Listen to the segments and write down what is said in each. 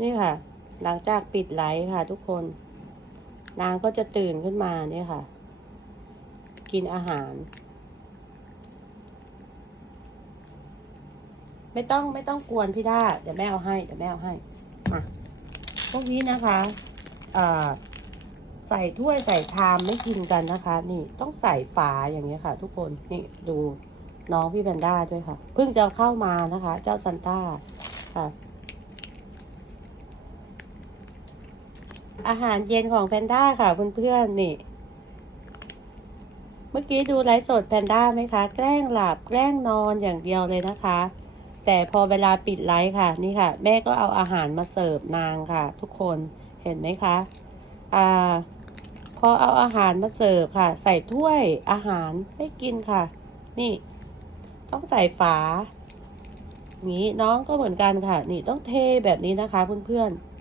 นี่ค่ะ หลังจากปิดไลฟ์ค่ะ ทุกคน นางก็จะตื่นขึ้นมาเนี่ยค่ะ กินอาหาร ไม่ต้องไม่ต้องกวนพี่ด้าเดี๋ยวแม่เอาให้เดี๋ยวแม่เอาให้มาพวกนี้นะคะเอ่อใส่ถ้วยใส่ชามไม่กินกันนะคะ นี่ต้องใส่ฝาอย่างเงี้ยค่ะ ทุกคนนี่ดูน้องพี่แพนด้าด้วยค่ะ เพิ่งจะเข้ามานะคะ เจ้าซันต้าค่ะ อาหารเย็นของแพนด้าค่ะเพื่อนๆนี่ เมื่อกี้ดูไลฟ์สดแพนด้าไหมคะ แกล้งหลับแกล้งนอนอย่างเดียวเลยนะคะ แต่พอเวลาปิดไลฟ์ค่ะนี่ค่ะ แม่ก็เอาอาหารมาเสิร์ฟนางค่ะ ทุกคนเห็นไหมคะอ่าพอเอาอาหารมาเสิร์ฟค่ะ ใส่ถ้วยอาหารไม่กินค่ะ นี่ ต้องใส่ฝานี้น้องก็เหมือนกันค่ะ นี่ต้องเทแบบนี้นะคะเพื่อนๆ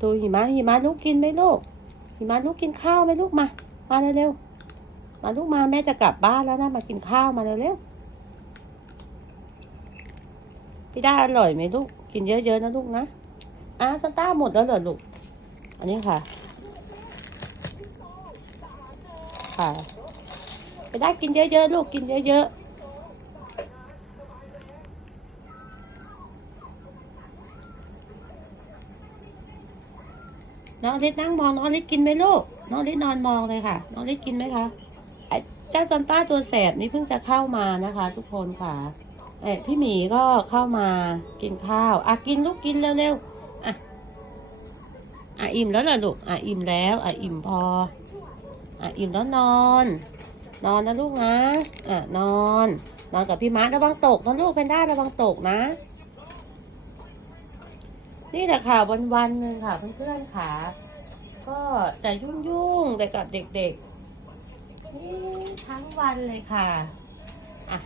ดูหิมะหิมะลูกกินไหมลูกหิมะลูกกินข้าวไหมลูกมา มาเร็วๆมาลูกมาแม่จะกลับบ้านแล้วนะมากินข้าวมาเร็วๆพี่ด้าอร่อยไหมลูกกินเยอะๆนะลูกนะอ้าวซันต้าหมดแล้วเหรอลูกอันนี้ค่ะ ค่ะพี่ด้กินเยอะๆลูกกินเยอะๆ น้องลิศนั่งมองน้องลิศกินไหมลูกน้องลิศนอนมองเลยค่ะ น้องลิศกินไหมคะไอ้เจ้าซันต้าตัวแสบนี่เพิ่งจะเข้ามานะคะ ทุกคนค่ะเอ้พี่หมีก็เข้ามากินข้าวอะกินลูกกินเร็วๆอะอะอิ่มแล้วเหรอลูกอะอิ่มแล้วอะอิ่มพออะอิ่มแล้วนอน นอนนะลูกนะอะนอน นอนกับพี่มาร์ระวังตกนะลูกแพนด้าระวังตกนะ นี่แหละค่ะวันวันๆหนึ่งค่ะเพื่อนๆค่ะ ก็จะยุ่งๆแต่กับเด็กๆนี่ทั้งวันเลยค่ะอะ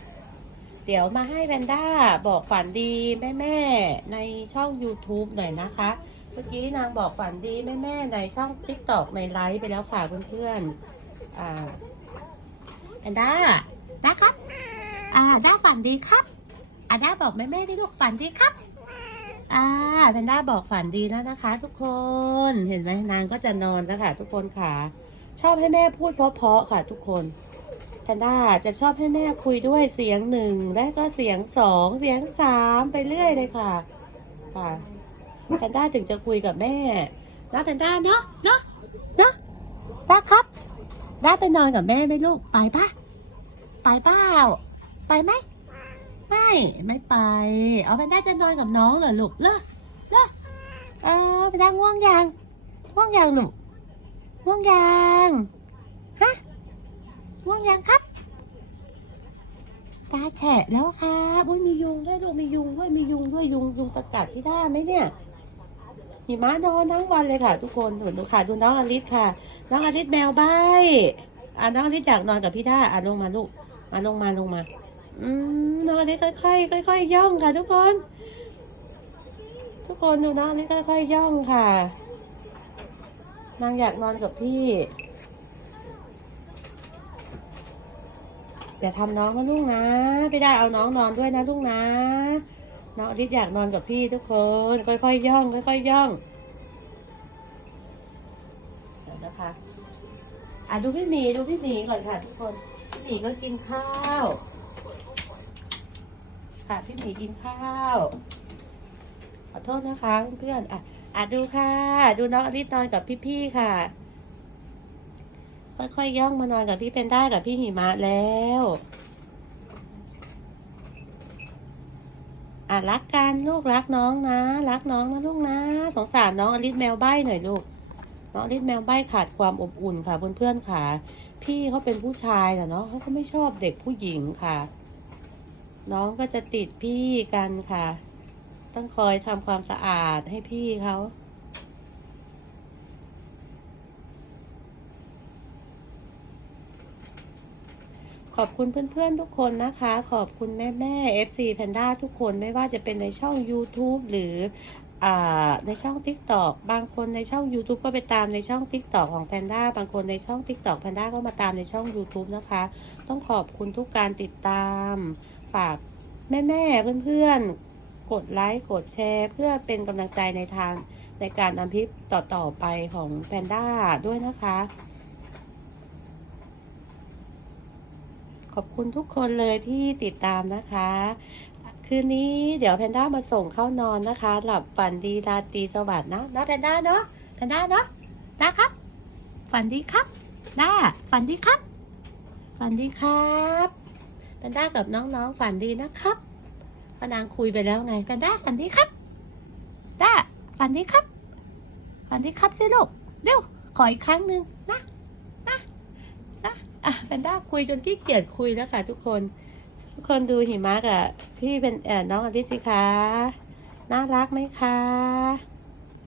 เดี๋ยวมาให้แวนด้าบอกฝันดีแม่ๆในช่อง YouTube หน่อยนะคะ เมื่อกี้นางบอกฝันดีแม่ๆในช่อง TikTok ในไลฟ์ไปแล้วค่ะเพื่อนๆอ่าแวนด้าด้าครับ อ่าด้าฝันดีครับอ่าด้าบอกแม่ๆที่ลูกฝันดีครับ อ่าแพนด้าบอกฝันดีแล้วนะคะ ทุกคนเห็นไหมนางก็จะนอนแล้วค่ะ ทุกคนค่ะ ชอบให้แม่พูดเพราะๆค่ะ ทุกคนแพนด้าจะชอบให้แม่คุยด้วยเสียงหนึ่งและก็เสียงสองเสียงสามไปเรื่อยเลยค่ะค่ะแพนด้าถึงจะคุยกับแม่นะแพนด้าเนาะเนาะเนาะด้าครับด้าไปนอนกับแม่ไหมลูกไปปะไปเปล่าไปไหม ไม่ไม่ไป เอาแพนด้าจะนอนกับน้องเหรอลูกเลิกเลิกเออแพนด้าง่วงยังง่วงยังลูกง่วงยังฮะง่วงยังครับตาแฉะแล้วครับอุ้ยมียุงด้วยลูกมียุงด้วยมียุงด้วยยุงยุงตะกัดพี่ด้าไหมเนี่ยหิมะนอนทั้งวันเลยค่ะ ทุกคนดูดูค่ะดูน้องอลิสค่ะ น้องอลิสแมวใบอะน้องอลิสอยากนอนกับพี่ด้าอะลงมาลูกมาลงมาลงมา อืม นองอลิสค่อยๆค่อยๆย่องค่ะ ทุกคน ทุกคนดูน้องอลิสค่อยๆย่องค่ะ นางอยากนอนกับพี่อย่าทำน้องนะลูกนะพี่ได้เอาน้องนอนด้วยนะลูกนะน้องอลิศอยากนอนกับพี่ทุกคน ค่อยๆย่องค่อยๆย่องเดี๋ยวนะคะอะดูพี่หมีดูพี่หมีก่อนค่ะทุกคนพี่หมีก็กินข้าว ค่ะ พี่หมีกินข้าว ขอโทษนะคะเพื่อนอะอะดูค่ะ ดูน้องอลิศนอนกับพี่ๆค่ะ ค่อยๆย่องมานอนกับพี่เป็นได้กับพี่หิมะแล้วอะรักกันลูกรักน้องนะ รักน้องนะลูกนะ สงสารน้องอลิสแมวใบ้หน่อยลูกน้องอลิสแมวใบ้ขาดความอบอุ่นค่ะเพื่อนๆค่ะ พี่เขาเป็นผู้ชายแต่เนาะเขาก็ไม่ชอบเด็กผู้หญิงค่ะ น้องก็จะติดพี่กันค่ะ ต้องคอยทำความสะอาดให้พี่เขาขอบคุณเพื่อนๆทุกคนนะคะ ขอบคุณแม่แม่ FC Panda ทุกคนไม่ว่าจะเป็นในช่อง YouTube หรือ ในช่อง TikTok บางคนในช่อง YouTube ก็ไปตามในช่อง TikTok ของ Panda บางคนในช่อง TikTok Panda ก็มาตามในช่อง YouTube นะคะ ต้องขอบคุณทุกการติดตาม ฝากแม่ๆเพื่อนๆ กดไลค์กดแชร์ เพื่อเป็นกำลังใจในทางในการนำคลิปต่อๆไปของแพนด้าด้วยนะคะ ขอบคุณทุกคนเลยที่ติดตามนะคะ คืนนี้เดี๋ยวแพนด้ามาส่งเข้านอนนะคะ หลับฝันดีราตรีสวัสดิ์นะเนาะแพนด้าเนาะแพนด้าเนาะนะครับ ฝันดีครับด้าฝันดีครับ ฝันดีครับแพนด้ากับน้องๆฝันดีนะครับพนางคุยไปแล้วไงแพนด้าฝันดีครับด้าฝันดีครับ ฝันดีครับสิลูกเร็วขออีกครั้งหนึ่งนะนะนะอะแพนด้าคุยจนขี้เกียจคุยแล้วค่ะทุกคน กคนดูหิมะกับพี่เป็นเอ่อน้องอลิซสิคะน่ารักไหมคะ